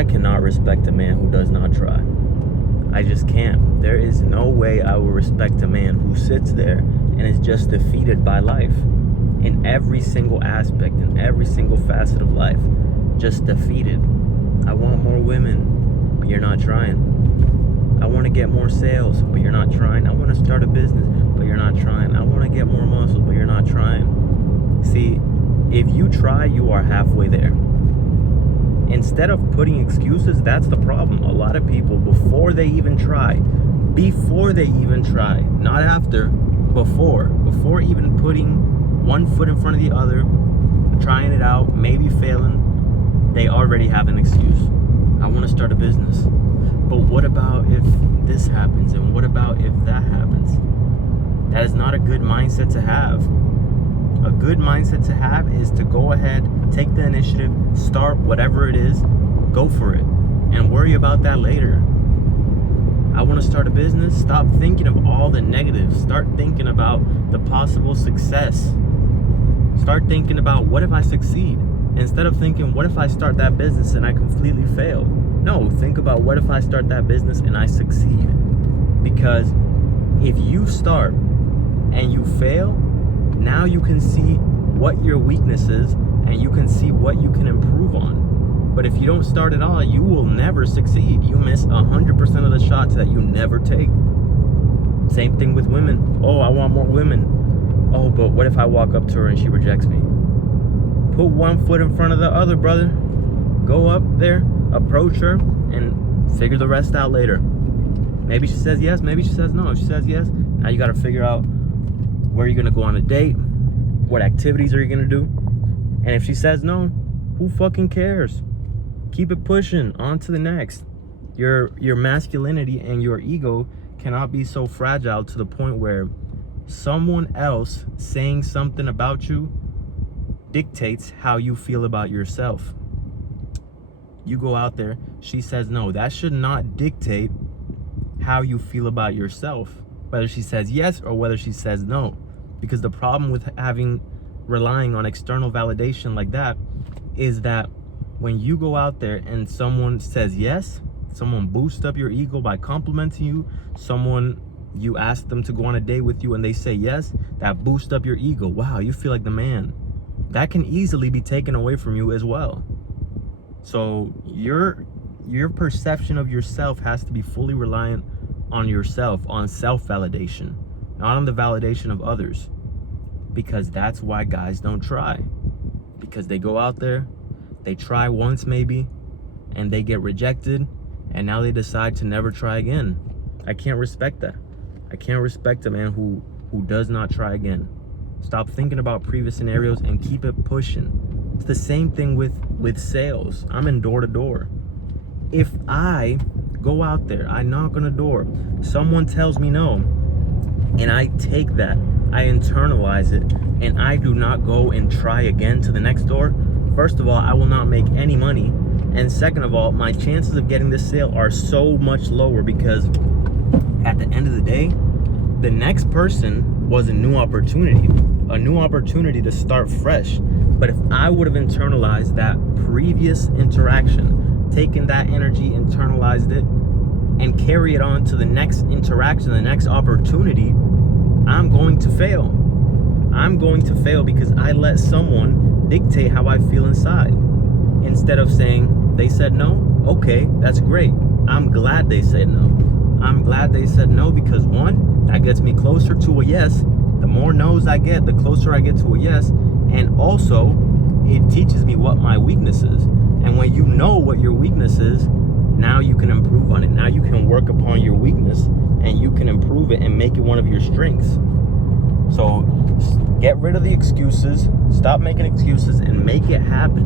I cannot respect a man who does not try. I just can't. There is no way I will respect a man who sits there and is just defeated by life in every single aspect, in every single facet of life. Just defeated. I want more women, but you're not trying. I want to get more sales, but you're not trying. I want to start a business, but you're not trying. I want to get more muscle, but you're not trying. See, if you try, you are halfway there. Instead of putting excuses, that's the problem. A lot of people, before they even try, not after, before even putting one foot in front of the other, trying it out, maybe failing, they already have an excuse. I want to start a business. But what about if this happens? And what about if that happens? That is not a good mindset to have. A good mindset to have is to go ahead, take the initiative, start whatever it is, go for it, and worry about that later. I want to start a business. Stop thinking of all the negatives. Start thinking about the possible success. Start thinking about, what if I succeed? Instead of thinking, what if I start that business and I completely fail? No, think about, what if I start that business and I succeed? Because if you start and you fail, now you can see what your weakness is and you can see what you can improve on. But if you don't start at all, you will never succeed. You miss 100% of the shots that you never take. Same thing with women. Oh, I want more women. Oh, but what if I walk up to her and she rejects me? Put one foot in front of the other, brother. Go up there, approach her, and figure the rest out later. Maybe she says yes, maybe she says no. If she says yes, now you got to figure out where you're going to go on a date, what activities are you going to do. And if she says no, who fucking cares? Keep it pushing, on to the next. Your masculinity and your ego cannot be so fragile to the point where someone else saying something about you dictates how you feel about yourself. You go out there, she says no. That should not dictate how you feel about yourself, whether she says yes or whether she says no. Because the problem with relying on external validation like that is that when you go out there and someone says yes, someone boosts up your ego by complimenting you, you ask them to go on a date with you and they say yes, that boosts up your ego. Wow, you feel like the man. That can easily be taken away from you as well. So your perception of yourself has to be fully reliant on yourself, on self-validation, not on the validation of others. Because that's why guys don't try. Because they go out there, they try once maybe, and they get rejected, and now they decide to never try again. I can't respect that. I can't respect a man who does not try again. Stop thinking about previous scenarios and keep it pushing. It's the same thing with sales. I'm in door to door. If I go out there, I knock on a door, someone tells me no, and I take that, I internalize it, and I do not go and try again to the next door, first of all, I will not make any money. And second of all, my chances of getting this sale are so much lower because at the end of the day, the next person was a new opportunity to start fresh. But if I would have internalized that previous interaction, taken that energy, internalized it, and carry it on to the next interaction, the next opportunity, I'm going to fail. I'm going to fail because I let someone dictate how I feel inside. Instead of saying, they said no, okay, that's great. I'm glad they said no. I'm glad they said no because one, that gets me closer to a yes. The more no's I get, the closer I get to a yes. And also, it teaches me what my weakness is. And when you know what your weakness is, now you can improve on it. Now you can work upon your weakness and you can improve it and make it one of your strengths. So get rid of the excuses, stop making excuses, and make it happen.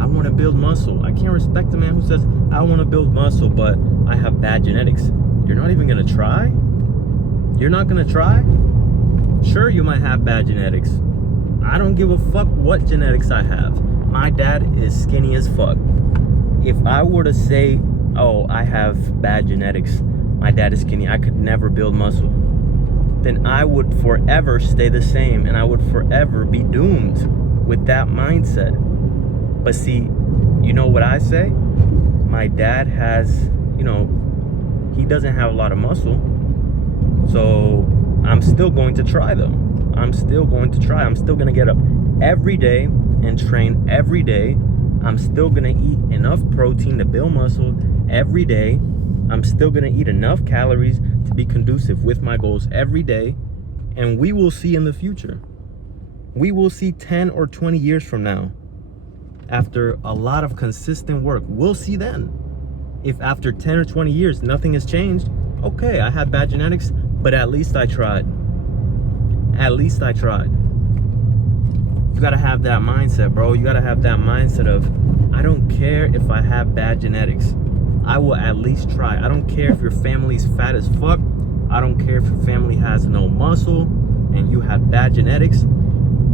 I want to build muscle. I can't respect a man who says, I want to build muscle, but I have bad genetics. You're not even going to try? You're not going to try? Sure, you might have bad genetics. I don't give a fuck what genetics I have. My dad is skinny as fuck. If I were to say, oh, I have bad genetics, my dad is skinny, I could never build muscle, then I would forever stay the same and I would forever be doomed with that mindset. But see, you know what I say? my dad has, he doesn't have a lot of muscle. So I'm still going to try though. I'm still going to try. I'm still going to get up every day and train every day. I'm still going to eat enough protein to build muscle every day. I'm still going to eat enough calories to be conducive with my goals every day. And we will see in the future. We will see 10 or 20 years from now, after a lot of consistent work. We'll see then. If after 10 or 20 years, nothing has changed, okay, I had bad genetics, but at least I tried. At least I tried. You gotta have that mindset, bro. You gotta have that mindset of, I don't care if I have bad genetics. I will at least try. I don't care if your family's fat as fuck. I don't care if your family has no muscle and you have bad genetics.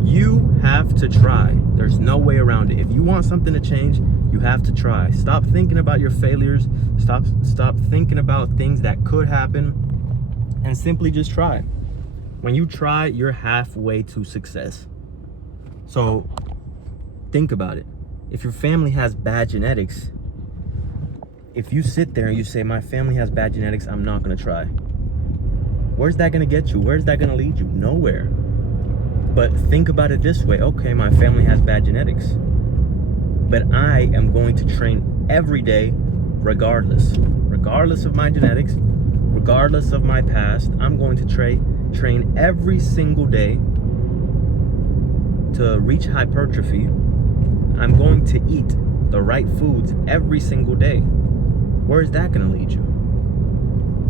You have to try. There's no way around it. If you want something to change, you have to try. Stop thinking about your failures. Stop thinking about things that could happen, and simply just try. When you try, you're halfway to success. So think about it. If your family has bad genetics, if you sit there and you say, my family has bad genetics, I'm not gonna try. Where's that gonna get you? Where's that gonna lead you? Nowhere. But think about it this way. Okay, my family has bad genetics, but I am going to train every day regardless of my genetics, regardless of my past. I'm going to train every single day to reach hypertrophy. I'm going to eat the right foods every single day. Where's that gonna lead you?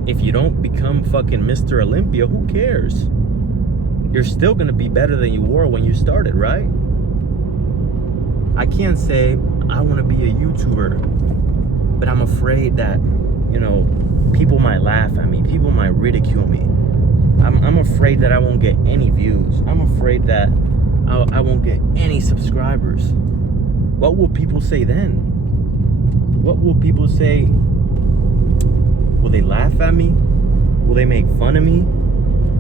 If you don't become fucking Mr. Olympia, who cares? You're still gonna be better than you were when you started, right? I can't say I wanna be a YouTuber, but I'm afraid that, people might laugh at me, people might ridicule me. I'm afraid that I won't get any views. I'm afraid that I won't get any subscribers. What will people say then? What will people say? Will they laugh at me? Will they make fun of me?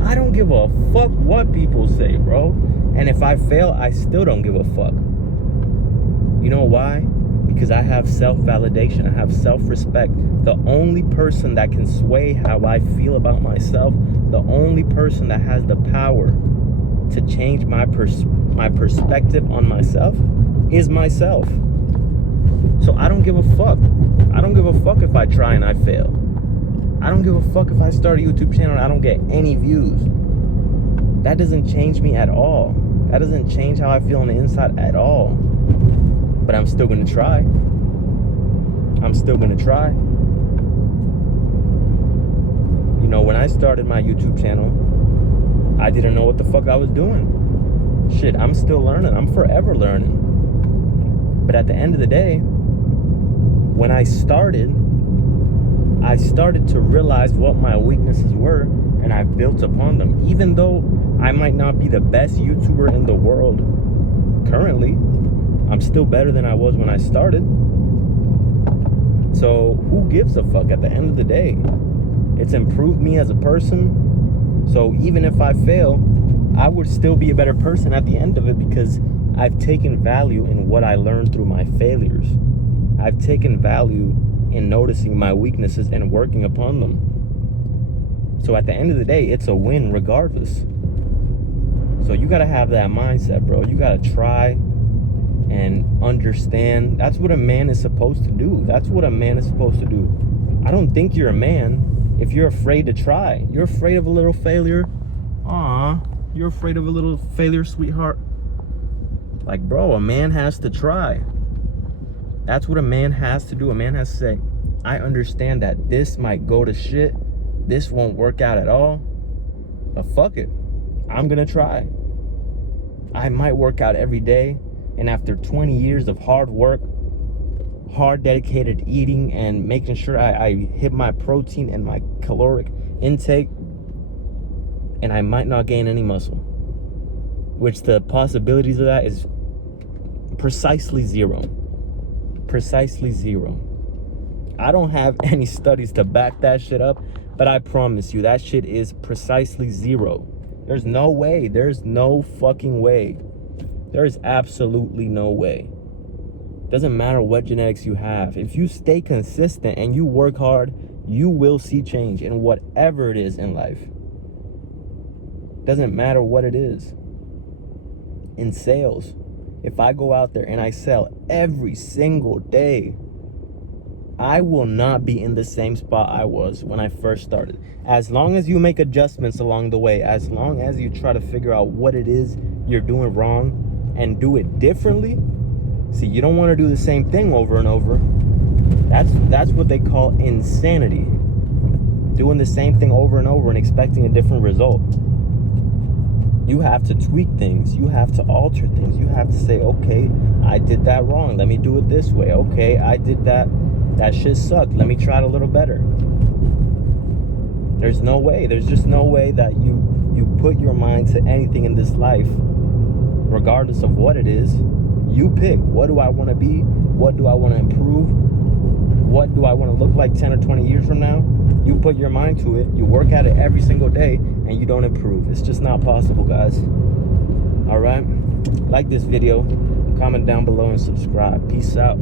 I don't give a fuck what people say, bro. And if I fail, I still don't give a fuck. You know why? Because I have self-validation. I have self-respect. The only person that can sway how I feel about myself, the only person that has the power to change my perspective on myself is myself. So I don't give a fuck. I don't give a fuck if I try and I fail. I don't give a fuck if I start a YouTube channel and I don't get any views. That doesn't change me at all. That doesn't change how I feel on the inside at all. But I'm still gonna try. I'm still gonna try. When I started my YouTube channel, I didn't know what the fuck I was doing. Shit, I'm still learning. I'm forever learning. But at the end of the day, when I started to realize what my weaknesses were, and I built upon them. Even though I might not be the best YouTuber in the world currently, I'm still better than I was when I started. So who gives a fuck at the end of the day? It's improved me as a person. So even if I fail, I would still be a better person at the end of it, because I've taken value in what I learned through my failures. I've taken value in noticing my weaknesses and working upon them. So at the end of the day, it's a win regardless. So you gotta have that mindset, bro. You gotta try and understand. That's what a man is supposed to do. That's what a man is supposed to do. I don't think you're a man if you're afraid to try. You're afraid of a little failure. You're afraid of a little failure, sweetheart. Like, bro, a man has to try. That's what a man has to do. A man has to say, I understand that this might go to shit. This won't work out at all. But fuck it. I'm gonna try. I might work out every day. And after 20 years of hard work, hard dedicated eating, and making sure I hit my protein and my caloric intake, and I might not gain any muscle, which the possibilities of that is precisely zero. Precisely zero. I don't have any studies to back that shit up, but I promise you that shit is precisely zero. There's no way. There's no fucking way. There is absolutely no way. Doesn't matter what genetics you have. If you stay consistent and you work hard, you will see change in whatever it is in life. Doesn't matter what it is. In sales, if I go out there and I sell every single day, I will not be in the same spot I was when I first started. As long as you make adjustments along the way, as long as you try to figure out what it is you're doing wrong and do it differently. See, you don't want to do the same thing over and over. That's what they call insanity. Doing the same thing over and over and expecting a different result. You have to tweak things. You have to alter things. You have to say, okay, I did that wrong. Let me do it this way. Okay, I did that. That shit sucked. Let me try it a little better. There's no way. There's just no way that you put your mind to anything in this life, regardless of what it is. You pick. What do I want to be? What do I want to improve? What do I want to look like 10 or 20 years from now? You put your mind to it. You work at it every single day, and you don't improve. It's just not possible, guys. All right? Like this video. Comment down below and subscribe. Peace out.